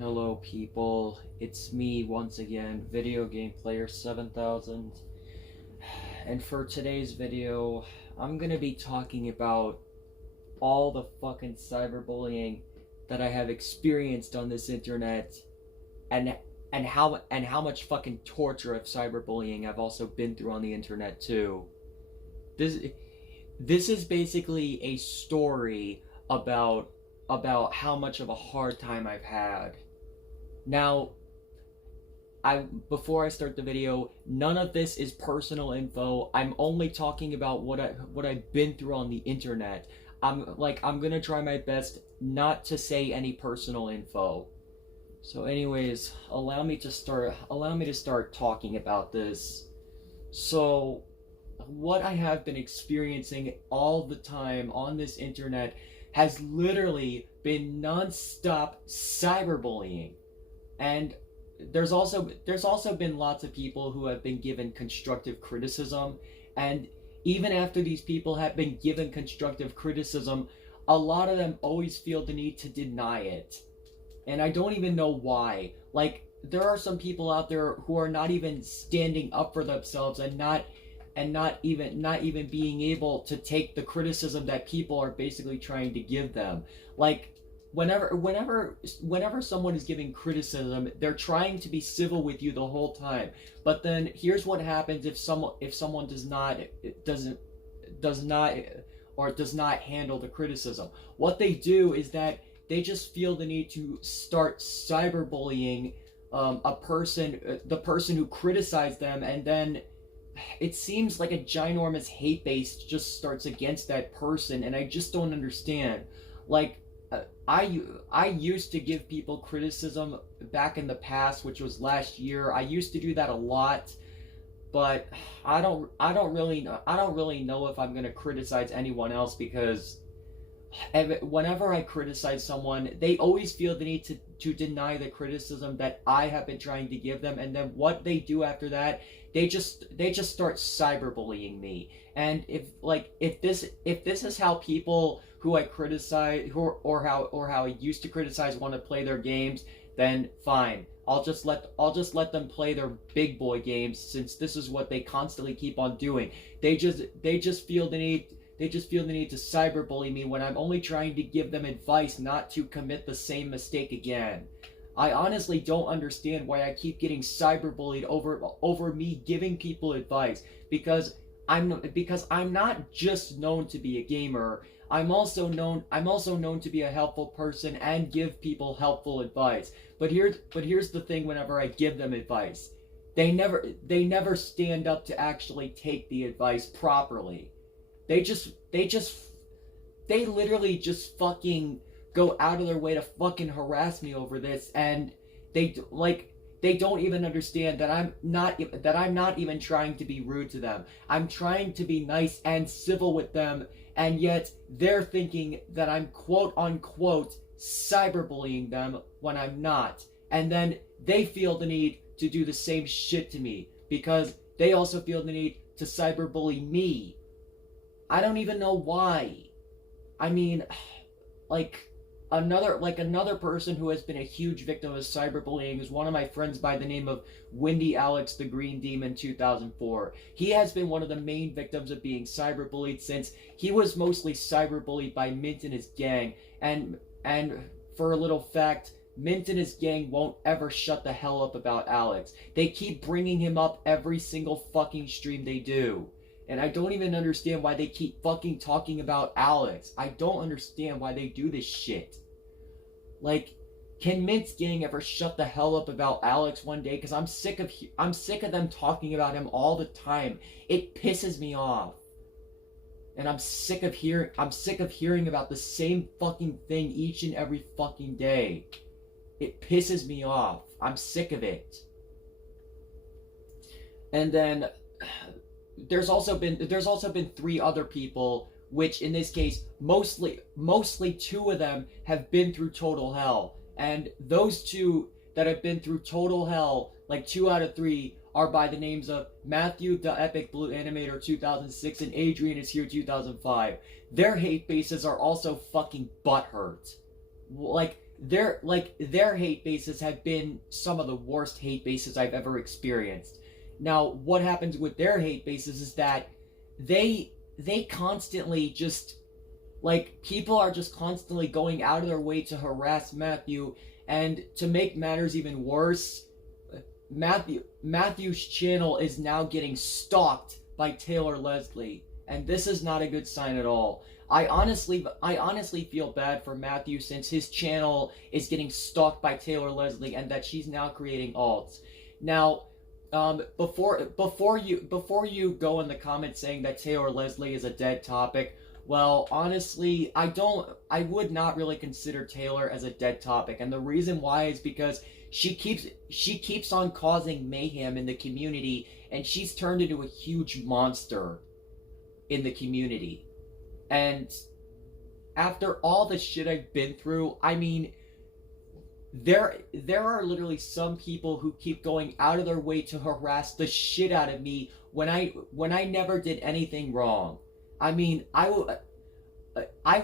Hello people, it's me once again, Video Game Player 7000, and for today's video, I'm gonna be talking about all the fucking cyberbullying that I have experienced on this internet, and how much fucking torture of cyberbullying I've also been through on the internet too. This this is basically a story about how much of a hard time I've had. Now, before I start the video, none of this is personal info. I'm only talking about what I've been through on the internet. I'm gonna try my best not to say any personal info. So anyways, allow me to start talking about this. So what I have been experiencing all the time on this internet has literally been non-stop cyberbullying. And there's also been lots of people who have been given constructive criticism, and even after these people have been given constructive criticism, a lot of them always feel the need to deny it. And I don't even know why. Like, there are some people out there who are not even standing up for themselves and not even being able to take the criticism that people are basically trying to give them. Like, whenever someone is giving criticism, they're trying to be civil with you the whole time. But then here's what happens if someone does not handle the criticism. What they do is that they just feel the need to start cyberbullying the person who criticized them, and then it seems like a ginormous hate base just starts against that person, and I just don't understand. Like, I used to give people criticism back in the past, which was last year. I used to do that a lot, but I don't really know if I'm gonna criticize anyone else, because whenever I criticize someone, they always feel the need to deny the criticism that I have been trying to give them, and then what they do after that, they just start cyberbullying me. And if this is how people who I criticize or how I used to criticize want to play their games, then fine. I'll just let them play their big boy games, since this is what they constantly keep on doing. They just feel the need to cyberbully me when I'm only trying to give them advice not to commit the same mistake again. I honestly don't understand why I keep getting cyberbullied over me giving people advice, because I'm not just known to be a gamer. I'm also known to be a helpful person and give people helpful advice. But here's the thing: whenever I give them advice, they never stand up to actually take the advice properly. They literally just fucking go out of their way to fucking harass me over this, and they don't even understand that I'm not even trying to be rude to them. I'm trying to be nice and civil with them, and yet they're thinking that I'm quote unquote cyberbullying them when I'm not. And then they feel the need to do the same shit to me, because they also feel the need to cyberbully me. I don't even know why. I mean, another person who has been a huge victim of cyberbullying is one of my friends by the name of windyalex the Green Demon 2004. He has been one of the main victims of being cyberbullied, since he was mostly cyberbullied by Mint and his gang. And for a little fact, Mint and his gang won't ever shut the hell up about Alex. They keep bringing him up every single fucking stream they do. And I don't even understand why they keep fucking talking about Alex. I don't understand why they do this shit. Like, can Mint's gang ever shut the hell up about Alex one day? Because I'm sick of them talking about him all the time. It pisses me off. And I'm sick of hearing about the same fucking thing each and every fucking day. It pisses me off. I'm sick of it. And then there's also been three other people, which in this case mostly two of them have been through total hell. And those two that have been through total hell, like 2 out of 3, are by the names of Matthew the Epic Blue Animator 2006 and Adrian is here 2005. Their hate bases are also fucking butthurt. Like, their hate bases have been some of the worst hate bases I've ever experienced. Now, what happens with their hate bases is that they constantly just, like, people are just constantly going out of their way to harass Matthew, and to make matters even worse, Matthew's channel is now getting stalked by Taylor Leslie, and this is not a good sign at all. I honestly feel bad for Matthew, since his channel is getting stalked by Taylor Leslie, and that she's now creating alts. Now, before you go in the comments saying that Taylor Leslie is a dead topic, well, honestly, I would not really consider Taylor as a dead topic, and the reason why is because she keeps on causing mayhem in the community, and she's turned into a huge monster in the community. And after all the shit I've been through, I mean, there are literally some people who keep going out of their way to harass the shit out of me when I never did anything wrong. I mean, I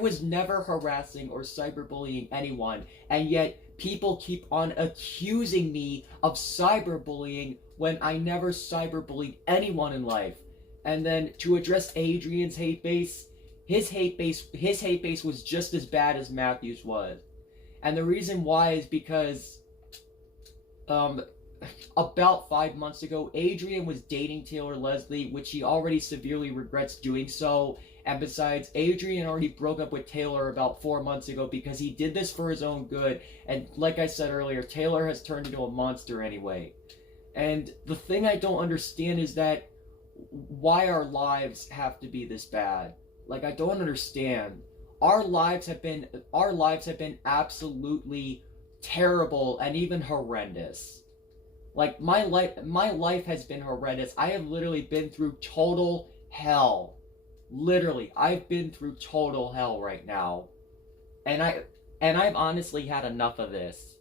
was never harassing or cyberbullying anyone, and yet people keep on accusing me of cyberbullying when I never cyberbullied anyone in life. And then to address Adrian's hate base, his hate base was just as bad as Matthew's was. And the reason why is because about 5 months ago, Adrian was dating Taylor Leslie, which he already severely regrets doing so. And besides, Adrian already broke up with Taylor about 4 months ago because he did this for his own good. And like I said earlier, Taylor has turned into a monster anyway. And the thing I don't understand is that why our lives have to be this bad. Like, I don't understand. Our lives have been absolutely terrible and even horrendous. Like, my life has been horrendous. I have literally been through total hell. Literally, I've been through total hell right now. And I've honestly had enough of this.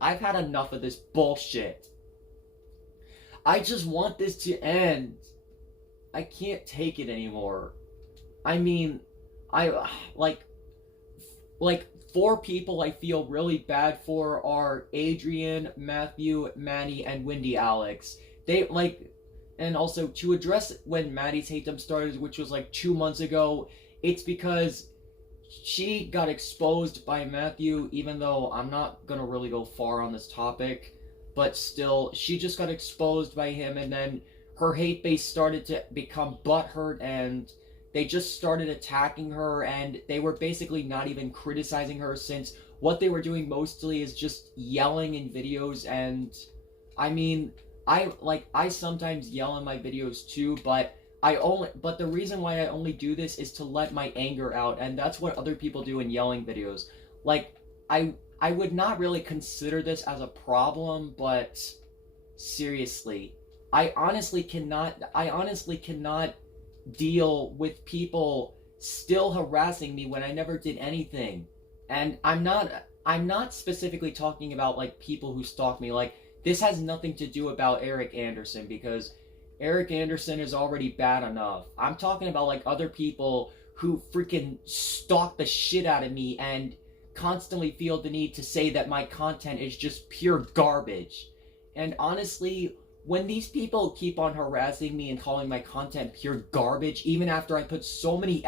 I've had enough of this bullshit. I just want this to end. I can't take it anymore. I mean, like 4 people I feel really bad for are Adrian, Matthew, Maddie, and windyalex. And also to address when Maddie's hate started, which was like 2 months ago, it's because she got exposed by Matthew, even though I'm not gonna really go far on this topic, but still, she just got exposed by him, and then her hate base started to become butthurt, and they just started attacking her, and they were basically not even criticizing her, since what they were doing mostly is just yelling in videos. And I mean, I sometimes yell in my videos too, but the reason why I only do this is to let my anger out, and that's what other people do in yelling videos. Like, I would not really consider this as a problem, but seriously, I honestly cannot deal with people still harassing me when I never did anything. And I'm not specifically talking about like people who stalk me. Like, this has nothing to do about Eric Anderson, because Eric Anderson is already bad enough. I'm talking about like other people who freaking stalk the shit out of me and constantly feel the need to say that my content is just pure garbage. And honestly, when these people keep on harassing me and calling my content pure garbage, even after I put so much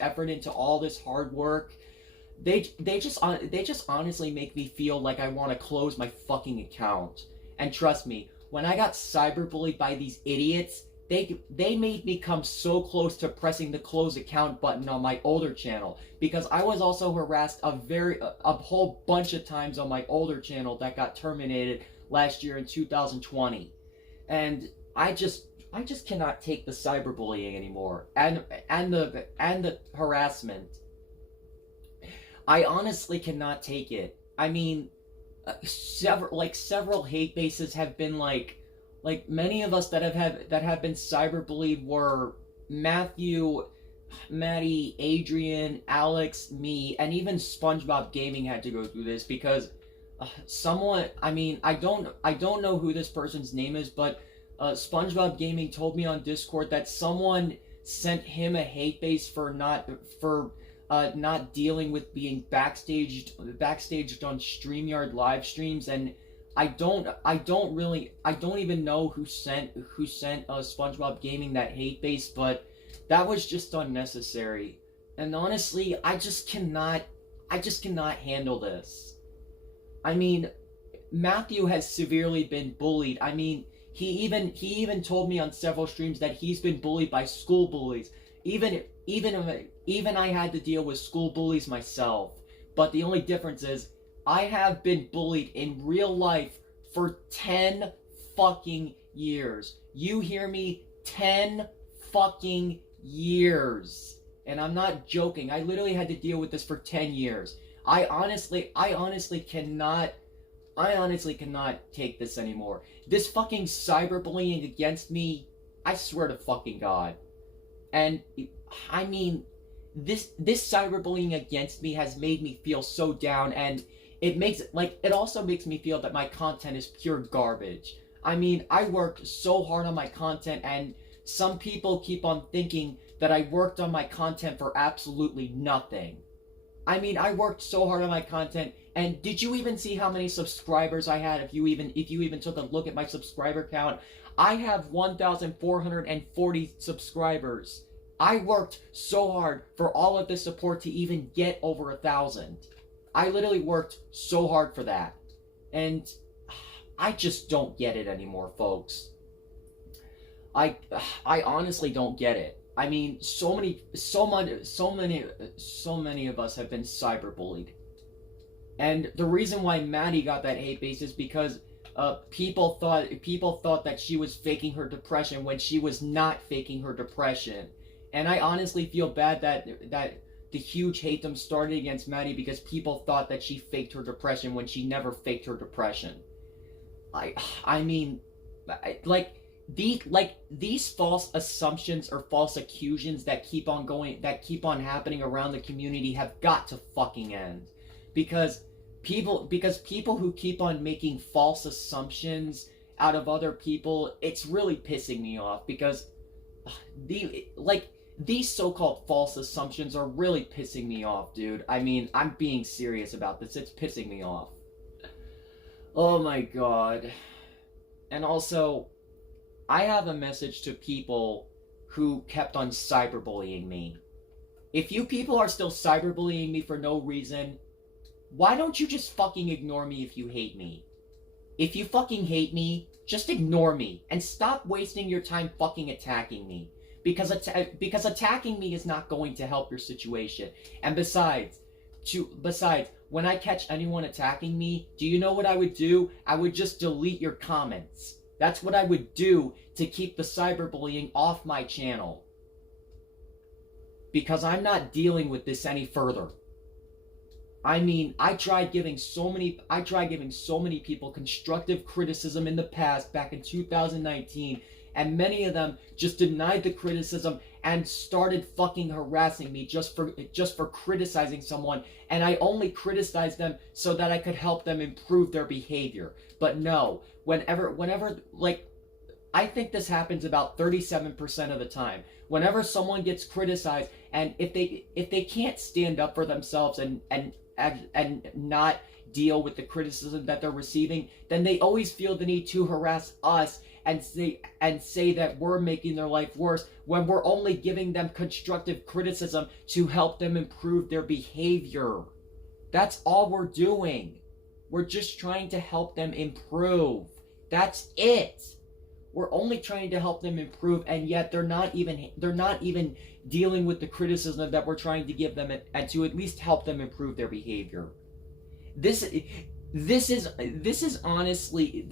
effort into all this hard work, they just honestly make me feel like I want to close my fucking account. And trust me, when I got cyberbullied by these idiots, they made me come so close to pressing the close account button on my older channel, because I was also harassed a whole bunch of times on my older channel that got terminated last year in 2020. And I just cannot take the cyberbullying anymore, and the harassment. I honestly cannot take it. I mean, several hate bases have been like many of us that have been cyberbullied were Matthew, Maddie, Adrian, Alex, me, and even SpongeBob Gaming had to go through this, because someone, I mean, I don't know who this person's name is, but SpongeBob Gaming told me on Discord that someone sent him a hate base for not dealing with being backstaged on StreamYard live streams, and I don't even know who sent SpongeBob Gaming that hate base, but that was just unnecessary. And honestly, I just cannot handle this. I mean, Matthew has severely been bullied. I mean, he even told me on several streams that he's been bullied by school bullies. Even I had to deal with school bullies myself. But the only difference is I have been bullied in real life for 10 fucking years. You hear me? 10 fucking years. And I'm not joking. I literally had to deal with this for 10 years. I honestly cannot take this anymore. This fucking cyberbullying against me, I swear to fucking God. And I mean, this cyberbullying against me has made me feel so down, and it also makes me feel that my content is pure garbage. I mean, I worked so hard on my content, and some people keep on thinking that I worked on my content for absolutely nothing. I mean, I worked so hard on my content, and did you even see how many subscribers I had? If you even took a look at my subscriber count, I have 1,440 subscribers. I worked so hard for all of this support to even get over 1,000. I literally worked so hard for that. And I just don't get it anymore, folks. I honestly don't get it. I mean, so many of us have been cyberbullied. And the reason why Maddie got that hate base is because people thought that she was faking her depression when she was not faking her depression. And I honestly feel bad that the huge hateum started against Maddie because people thought that she faked her depression when she never faked her depression. I mean, these false assumptions or false accusations that keep on happening around the community have got to fucking end. Because people who keep on making false assumptions out of other people, it's really pissing me off, because these so-called false assumptions are really pissing me off, dude. I mean, I'm being serious about this. It's pissing me off. Oh my God. And also, I have a message to people who kept on cyberbullying me. If you people are still cyberbullying me for no reason, why don't you just fucking ignore me if you hate me? If you fucking hate me, just ignore me and stop wasting your time fucking attacking me. Because attacking me is not going to help your situation. And besides, when I catch anyone attacking me, do you know what I would do? I would just delete your comments. That's what I would do to keep the cyberbullying off my channel. Because I'm not dealing with this any further. I mean, I tried giving so many people constructive criticism in the past, back in 2019, and many of them just denied the criticism and started fucking harassing me just for criticizing someone, and I only criticized them so that I could help them improve their behavior. But no, whenever I think this happens about 37% of the time. Whenever someone gets criticized, and if they can't stand up for themselves and not deal with the criticism that they're receiving, then they always feel the need to harass us and say that we're making their life worse, when we're only giving them constructive criticism to help them improve their behavior. That's all we're doing. We're just trying to help them improve. That's it. We're only trying to help them improve, and yet they're not even dealing with the criticism that we're trying to give them, and to at least help them improve their behavior. This is honestly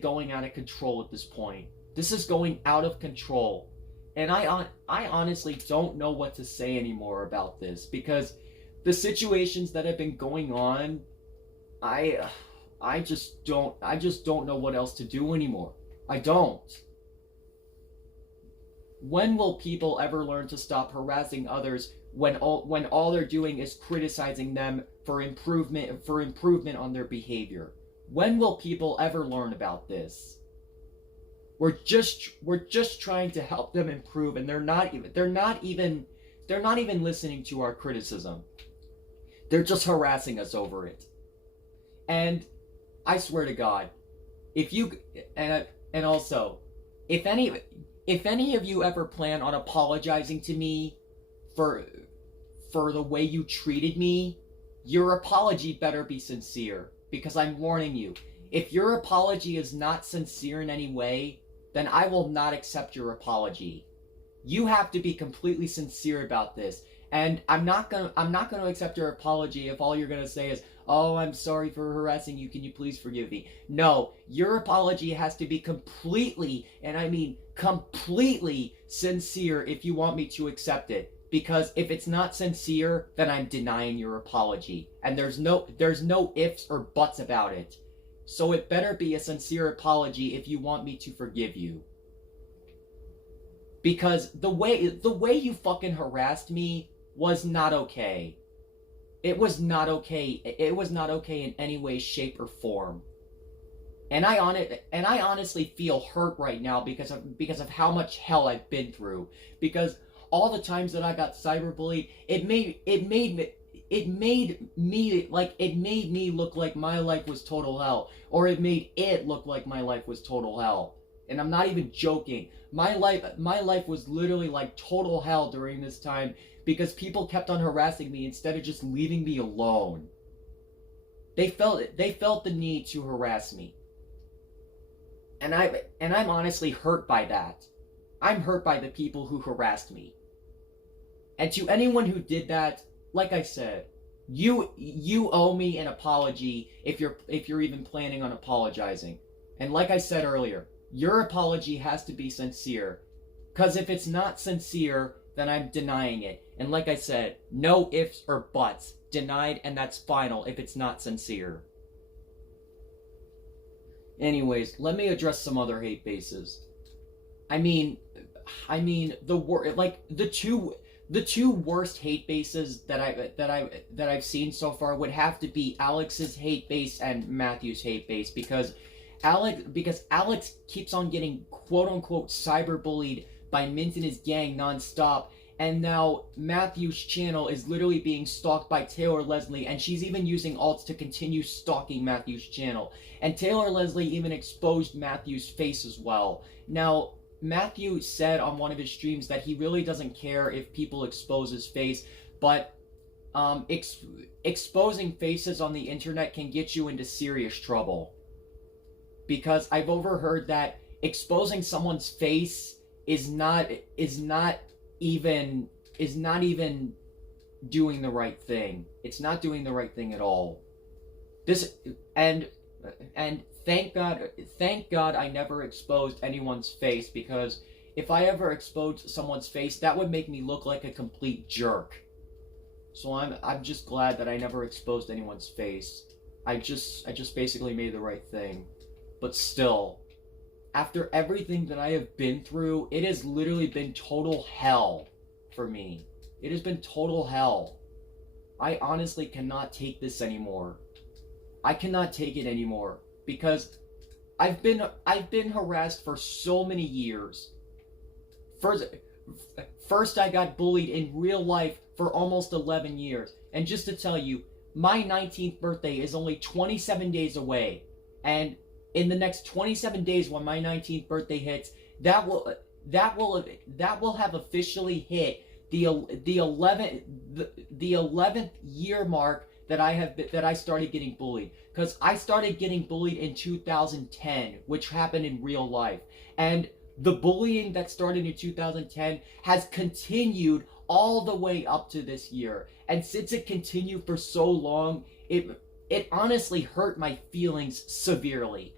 going out of control at this point. This is going out of control, and I honestly don't know what to say anymore about this, because the situations that have been going on, I just don't know what else to do anymore. I don't. When will people ever learn to stop harassing others when all they're doing is criticizing them for improvement on their behavior? When will people ever learn about this? We're just trying to help them improve, and they're not even listening to our criticism. They're just harassing us over it. And I swear to God, if you and also, if any of you ever plan on apologizing to me for the way you treated me, your apology better be sincere, because I'm warning you, if your apology is not sincere in any way, then I will not accept your apology. You have to be completely sincere about this. And I'm not gonna accept your apology if all you're gonna say is, "Oh, I'm sorry for harassing you. Can you please forgive me?" No, your apology has to be completely, and I mean completely sincere if you want me to accept it. Because if it's not sincere, then I'm denying your apology. And there's no ifs or buts about it. So it better be a sincere apology if you want me to forgive you. Because the way you fucking harassed me was not okay. It was not okay. It was not okay in any way, shape, or form. And I honestly feel hurt right now because of how much hell I've been through. Because all the times that I got cyberbullied, it made me look like my life was total hell, or it made it look like my life was total hell. And I'm not even joking. My life was literally like total hell during this time because people kept on harassing me instead of just leaving me alone. They felt the need to harass me. And I'm honestly hurt by that. I'm hurt by the people who harassed me. And to anyone who did that, like I said, you owe me an apology if you're even planning on apologizing. And like I said earlier, your apology has to be sincere. Because if it's not sincere, then I'm denying it. And like I said, no ifs or buts. Denied, and that's final if it's not sincere. Anyways, let me address some other hate bases. I mean the two worst hate bases that I've seen so far would have to be Alex's hate base and Matthew's hate base, because Alex keeps on getting quote unquote cyberbullied by Mint and his gang nonstop, and now Matthew's channel is literally being stalked by Taylor Leslie, and she's even using alts to continue stalking Matthew's channel. And Taylor Leslie even exposed Matthew's face as well. Now, Matthew said on one of his streams that he really doesn't care if people expose his face, but exposing faces on the internet can get you into serious trouble. Because I've overheard that exposing someone's face is not even doing the right thing. It's not doing the right thing at all. And thank God I never exposed anyone's face, because if I ever exposed someone's face, that would make me look like a complete jerk. So I'm just glad that I never exposed anyone's face. I just basically made the right thing. But still, after everything that I have been through, it has literally been total hell for me. It has been total hell. I honestly cannot take this anymore. I cannot take it anymore, because I've been harassed for so many years. First I got bullied in real life for almost 11 years. And just to tell you, my 19th birthday is only 27 days away. And in the next 27 days, when my 19th birthday hits, that will have officially hit the 11th year mark that I started getting bullied. Because I started getting bullied in 2010, which happened in real life. And the bullying that started in 2010 has continued all the way up to this year. And since it continued for so long, it honestly hurt my feelings severely.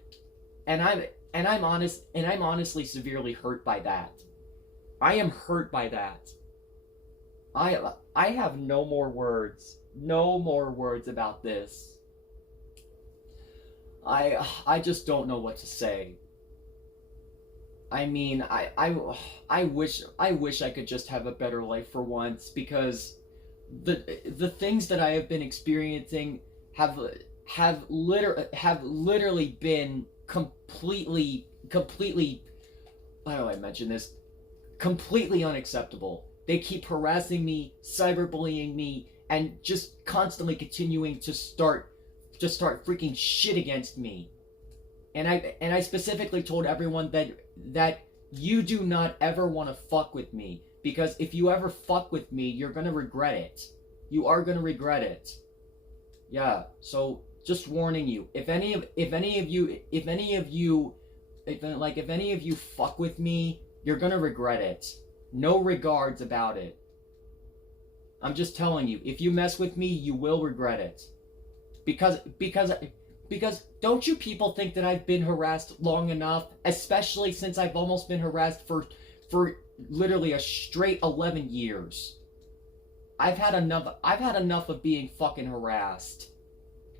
And I'm honestly severely hurt by that. I am hurt by that. I have no more words. No more words about this. I just don't know what to say. I mean, I wish I could just have a better life for once, because the things that I have been experiencing have literally been completely Why do I mention this? Completely unacceptable. They keep harassing me, cyberbullying me, and just constantly continuing to start freaking shit against me. And I specifically told everyone that you do not ever want to fuck with me, because if you ever fuck with me, you're gonna regret it. You are gonna regret it. Yeah. So just warning you. If any of you fuck with me, you're gonna regret it. No regards about it. I'm just telling you. If you mess with me, you will regret it. Because don't you people think that I've been harassed long enough, especially since I've almost been harassed for literally a straight 11 years. I've had enough of being fucking harassed.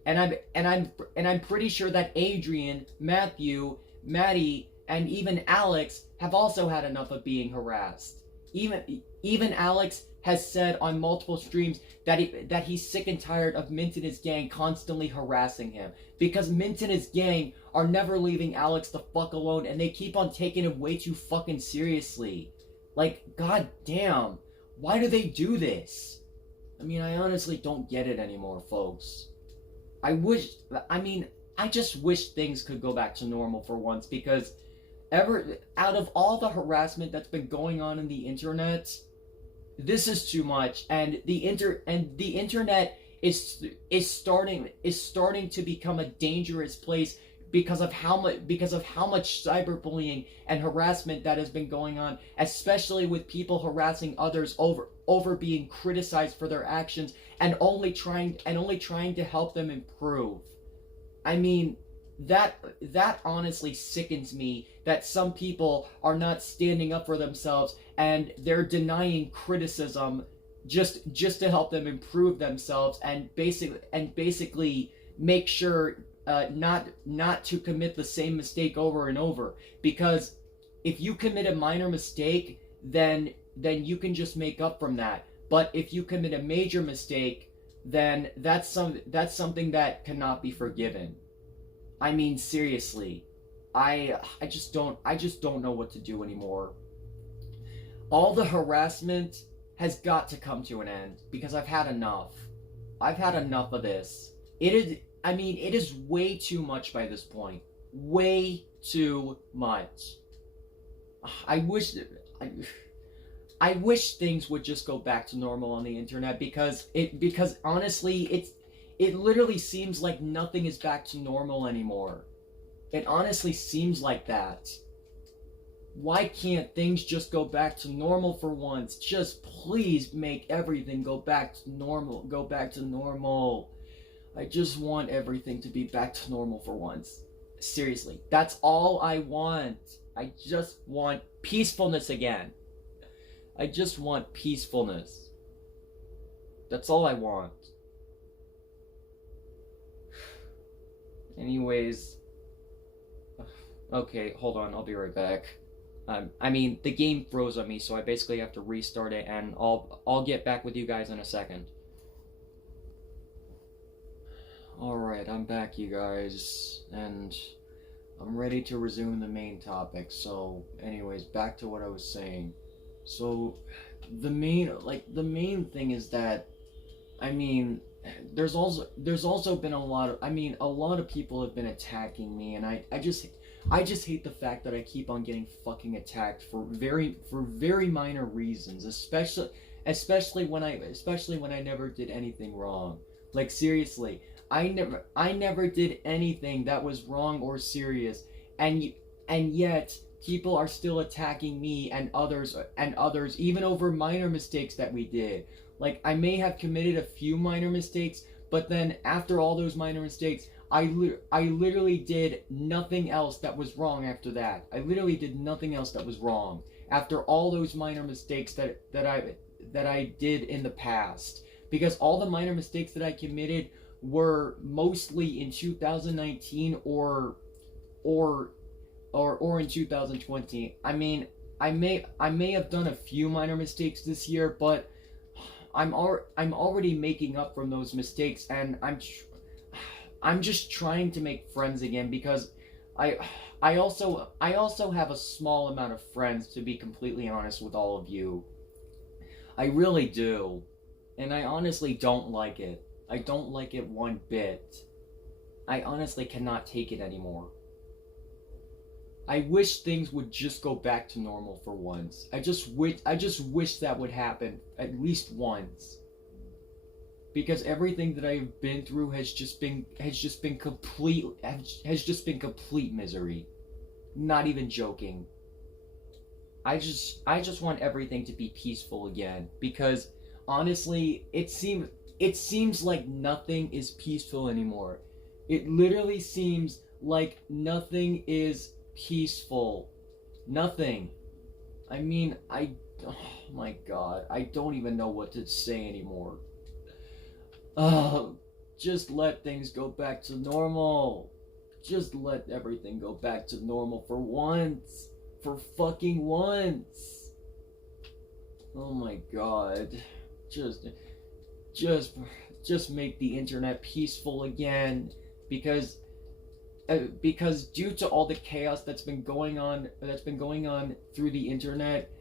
And I'm pretty sure that Adrian, Matthew, Maddie, and even Alex have also had enough of being harassed. Even Alex has said on multiple streams that he's sick and tired of Mint and his gang constantly harassing him, because Mint and his gang are never leaving Alex the fuck alone, and they keep on taking him way too fucking seriously. Like, god damn, why do they do this? I mean, I honestly don't get it anymore, folks. I just wish things could go back to normal for once, because out of all the harassment that's been going on in the internet, this is too much, and the internet is starting to become a dangerous place because of how much cyberbullying and harassment that has been going on, especially with people harassing others over being criticized for their actions and only trying to help them improve. I mean, that honestly sickens me, that some people are not standing up for themselves and they're denying criticism just to help them improve themselves and basically make sure not to commit the same mistake over and over. Because if you commit a minor mistake, then you can just make up from that. But if you commit a major mistake, then that's something that cannot be forgiven. I mean, seriously, I just don't know what to do anymore. All the harassment has got to come to an end, because I've had enough. I've had enough of this. It is way too much by this point. Way too much. I wish things would just go back to normal on the internet, because honestly, it literally seems like nothing is back to normal anymore. It honestly seems like that. Why can't things just go back to normal for once? Just please make everything go back to normal. Go back to normal. I just want everything to be back to normal for once. Seriously, that's all I want. I just want peacefulness again. I just want peacefulness. That's all I want. Anyways, okay, hold on, I'll be right back. The game froze on me, so I basically have to restart it, and I'll get back with you guys in a second. Alright, I'm back, you guys, and I'm ready to resume the main topic. So, anyways, back to what I was saying. So, the main thing is that, there's also been a lot of people have been attacking me, and I just hate the fact that I keep on getting fucking attacked for very minor reasons, especially when I never did anything wrong. Like, seriously, I never did anything that was wrong or serious, and yet people are still attacking me and others even over minor mistakes that we did. Like, I may have committed a few minor mistakes, but then after all those minor mistakes, I literally did nothing else that was wrong after that. I literally did nothing else that was wrong after all those minor mistakes that I did in the past. Because all the minor mistakes that I committed were mostly in 2019 or in 2020. I may have done a few minor mistakes this year, but I'm already making up from those mistakes, and I'm just trying to make friends again, because I I also have a small amount of friends, to be completely honest with all of you. I really do. And I honestly don't like it. I don't like it one bit. I honestly cannot take it anymore. I wish things would just go back to normal for once. I just wish that would happen at least once. Because everything that I've been through has just been complete misery. Not even joking. I just want everything to be peaceful again, because honestly, it seems like nothing is peaceful anymore. It literally seems like nothing is peaceful. Nothing. I mean, oh my god, I don't even know what to say anymore. Just let things go back to normal. Just let everything go back to normal for once. For fucking once. Oh my god. Just just just make the internet peaceful again, because due to all the chaos that's been going on through the internet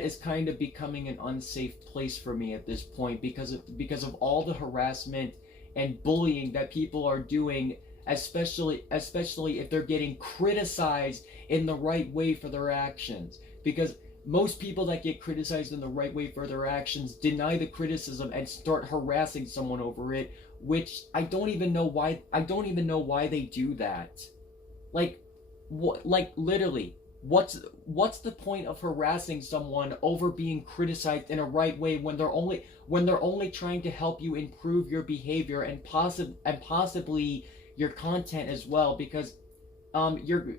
is kind of becoming an unsafe place for me at this point, because of all the harassment and bullying that people are doing, especially if they're getting criticized in the right way for their actions. Because most people that get criticized in the right way for their actions deny the criticism and start harassing someone over it, which I don't even know why they do that. Like, literally, what's the point of harassing someone over being criticized in a right way when they're only trying to help you improve your behavior and possibly your content as well, because your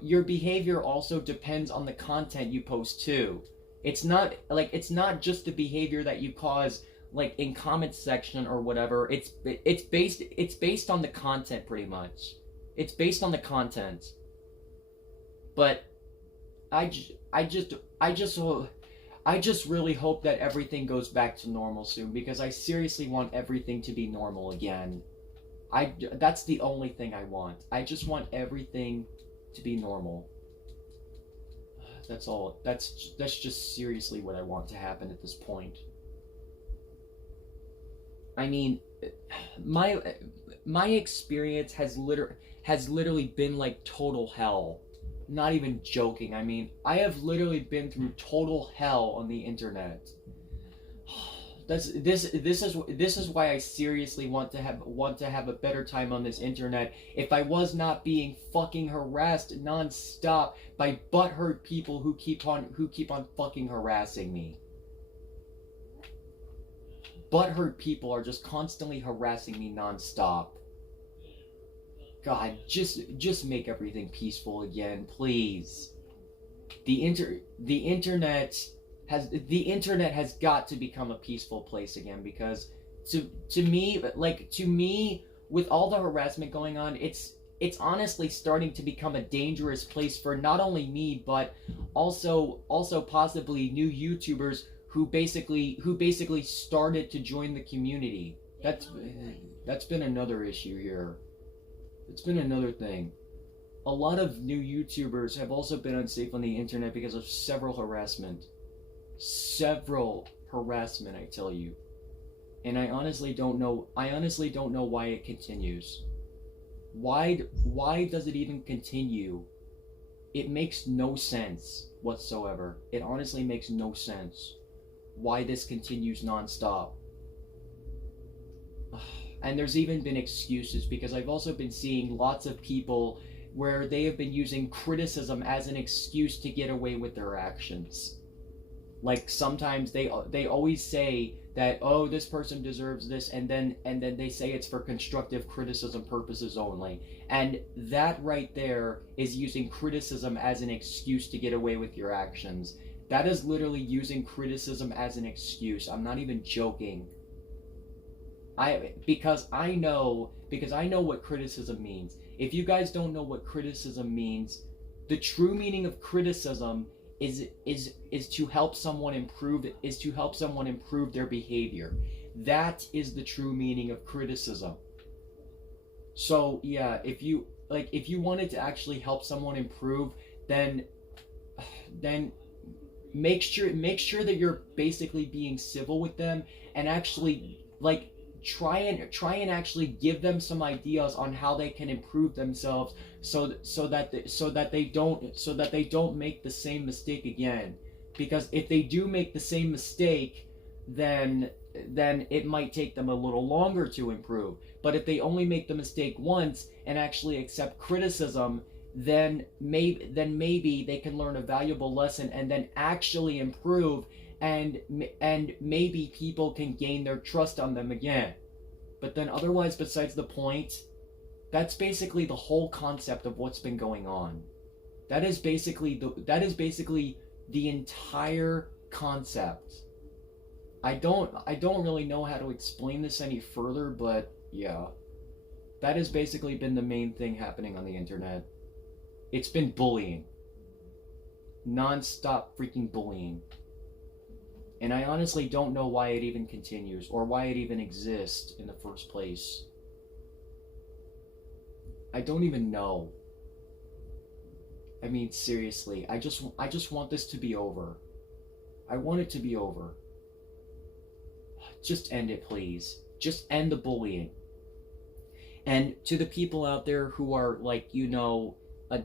your behavior also depends on the content you post too. It's not just the behavior that you cause, like in comment section or whatever. It's based on the content, pretty much. It's based on the content. But I j- I just really hope that everything goes back to normal soon, because I seriously want everything to be normal again. That's the only thing I want. I just want everything to be normal. That's all. That's just seriously what I want to happen at this point. I mean, my my experience has literally been like total hell. Not even joking. I mean, I have literally been through total hell on the internet. This is why I seriously want to have a better time on this internet. If I was not being fucking harassed nonstop by butthurt people who keep on fucking harassing me. Butthurt people are just constantly harassing me nonstop. God, just make everything peaceful again, please. The internet has got to become a peaceful place again, because to me, with all the harassment going on, it's honestly starting to become a dangerous place for not only me, but also possibly new YouTubers who basically started to join the community. That's been another issue here. It's been another thing. A lot of new YouTubers have also been unsafe on the internet because of several harassment. Several harassment, I tell you. And I honestly don't know why it continues. Why does it even continue? It makes no sense whatsoever. It honestly makes no sense why this continues nonstop. And there's even been excuses, because I've also been seeing lots of people where they have been using criticism as an excuse to get away with their actions. Like, sometimes they always say that, oh, this person deserves this, and then they say it's for constructive criticism purposes only. And that right there is using criticism as an excuse to get away with your actions. That is literally using criticism as an excuse. I'm not even joking. Because I know what criticism means. If you guys don't know what criticism means, the true meaning of criticism is to help someone improve their behavior. That is the true meaning of criticism. So yeah, like if you wanted to actually help someone improve, then then make sure that you're basically being civil with them, and actually like try and actually give them some ideas on how they can improve themselves, so that they don't make the same mistake again. Because if they do make the same mistake, then it might take them a little longer to improve. But if they only make the mistake once and actually accept criticism, then maybe they can learn a valuable lesson and then actually improve, and maybe people can gain their trust on them again. But then otherwise, besides the point, that's basically the whole concept of what's been going on. That is basically the entire concept. I don't really know how to explain this any further, but yeah. That has basically been the main thing happening on the internet. It's been bullying. Non-stop freaking bullying. And I honestly don't know why it even continues, or why it even exists in the first place. I don't even know. I mean, seriously, I just want this to be over. I want it to be over. Just end it, please. Just end the bullying. And to the people out there who are, like,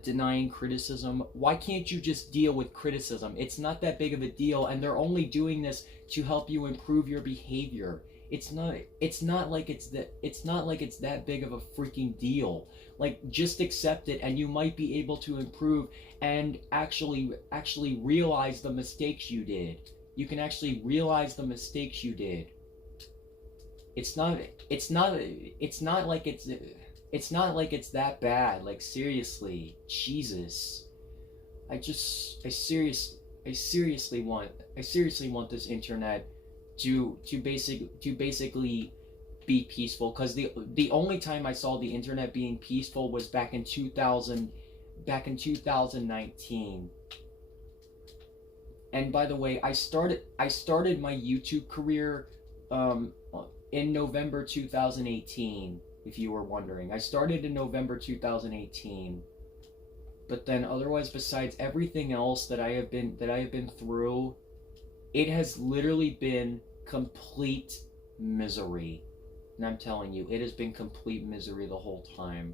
denying criticism, why can't you just deal with criticism? It's not that big of a deal, and they're only doing this to help you improve your behavior. It's not like it's that big of a freaking deal. Like, just accept it, and you might be able to improve and actually realize the mistakes you did. You can actually realize the mistakes you did. It's not like it's that bad. Like, seriously, Jesus. I seriously want this internet to basically be peaceful, because the only time I saw the internet being peaceful was back in 2019. And by the way, I started my YouTube career in November 2018, if you were wondering. I started in November 2018. But then otherwise, besides everything else that I have been through, it has literally been complete misery. And I'm telling you, it has been complete misery the whole time.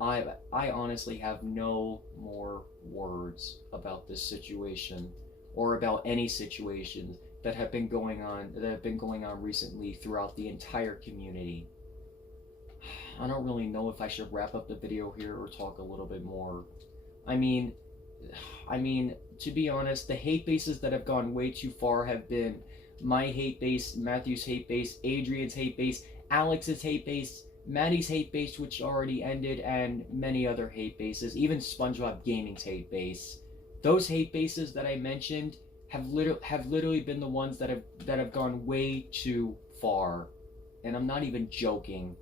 I honestly have no more words about this situation, or about any situations that have been going on recently throughout the entire community. I don't really know if I should wrap up the video here or talk a little bit more. I mean, to be honest, the hate bases that have gone way too far have been my hate base, Matthew's hate base, Adrian's hate base, Alex's hate base, Maddie's hate base, which already ended, and many other hate bases, even SpongeBob Gaming's hate base. Those hate bases that I mentioned have literally been the ones that have gone way too far, and I'm not even joking.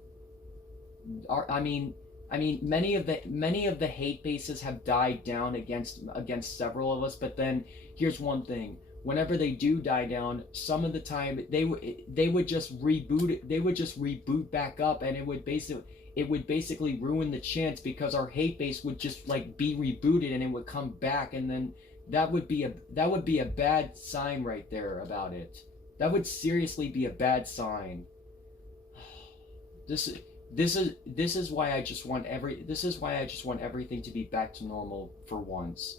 I mean, many of the hate bases have died down against several of us. But then here's one thing: whenever they do die down, some of the time they would just reboot it. They would just reboot back up, and it would basically ruin the chance, because our hate base would just like be rebooted and it would come back, and then that would be a bad sign right there about it. That would seriously be a bad sign. This is why I just want everything to be back to normal for once.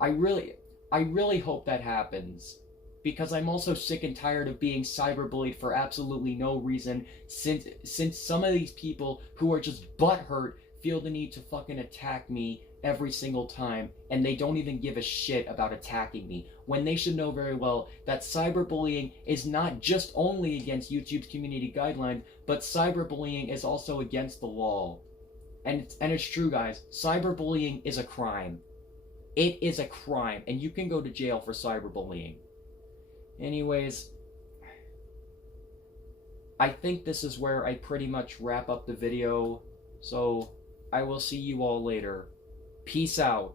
I really hope that happens, because I'm also sick and tired of being cyberbullied for absolutely no reason, since some of these people who are just butthurt feel the need to fucking attack me every single time, and they don't even give a shit about attacking me, when they should know very well that cyberbullying is not just only against YouTube's community guidelines, but cyberbullying is also against the law. And it's true, guys. Cyberbullying is a crime. It is a crime, and you can go to jail for cyberbullying. Anyways, I think this is where I pretty much wrap up the video, so I will see you all later. Peace out.